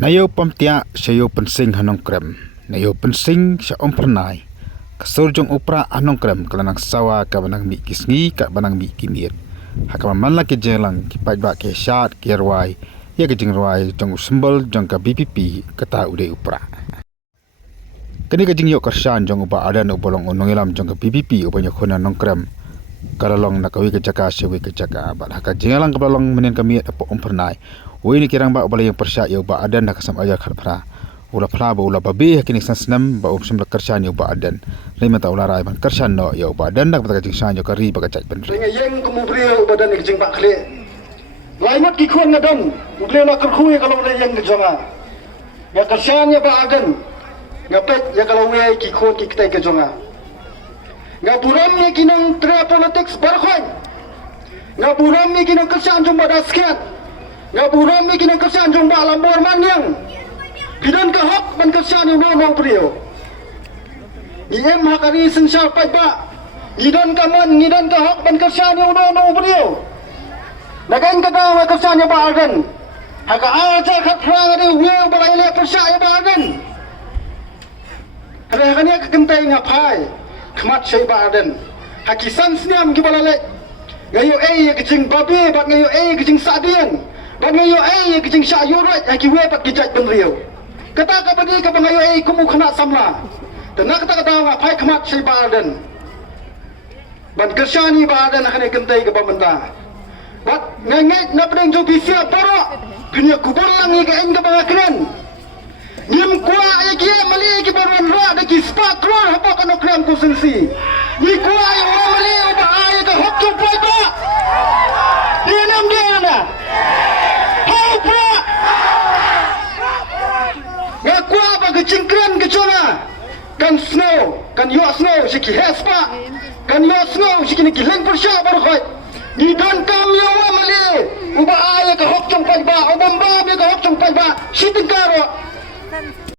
Nayo pamtia sayo pensing hanong krem. Nayo pensing sa ompernay. Kasurjong upra anong krem kalanang sawa ka banang mi kisngi ka banang mi kimir. Hakaman laki jelang kipajba ke syat ke ruai. Ya ke jeng ruai jong sembol jong ka BPP kata ude upra. Kini ke jeng yok kersan jong upa adan ubolong unong ilam jong ka BPP upanya khuna nong krem. Kalalong nakawi ke jaka sewi ke jaka bat haka jengalang kabalong menen kami apa ompernay. Woi ni kirang ba balai yang persya ya ba adan nak sam ajar kharphra ula phla ba ula babe kini sanam ba sembel kersan ya ba adan lai mata ula rai ban kersan no ya ba adan nak bata jing san ya kari ba kacai ben ring yang kumubri badan ni jing ba khle lai mat ki khon ngadon uble la kar khuye kalau lai yang jonga ya kersan ya ba adan ngapet ya kalau we ki khon ki ktai ke jonga ngaburam ni kinong tra politics barkhon ngaburam ni kinong kersan jumba dasket ngaburam ni kini kersian jumpa lambor manyang bidan kahap ban kersian yang no prio iem hakari sensal paiba gidan kaman gidan kahap ban kersian yang no prio nagain kadang kersian yang bahagan haka aja khatrang ada weu balai le persia yang bahagan ada hakania kekentai ngapai khmat sei bahagan hakisan sniam gibalale ngayo ya kecing babi bat ngayo kecing sadian ban ngayo kecing sya yurat haki we pat kijat ben riau kata ka badi ka bangayo kumu khana samla tena kata nga phai khmat sei baden ban kersyani baden akhane kentai ka bamenda bat ngengek na pedeng jo bisia poro dunia kubur lang ka en ka bangakren nim kwa ki mali ki baron ra de ki spa kror hapa kana kram ku sensi ni kwa yo mali ba ay ka hokku pai ba dia nam dia na ngakua apa kecingkran kecona kan snow kan yo snow siki hespa kan yo snow siki ni kileng persya barkhoi ni dan kam yo mali uba ay ka hok chung pai ba ubamba be ka hok chung pai ba sitingkaro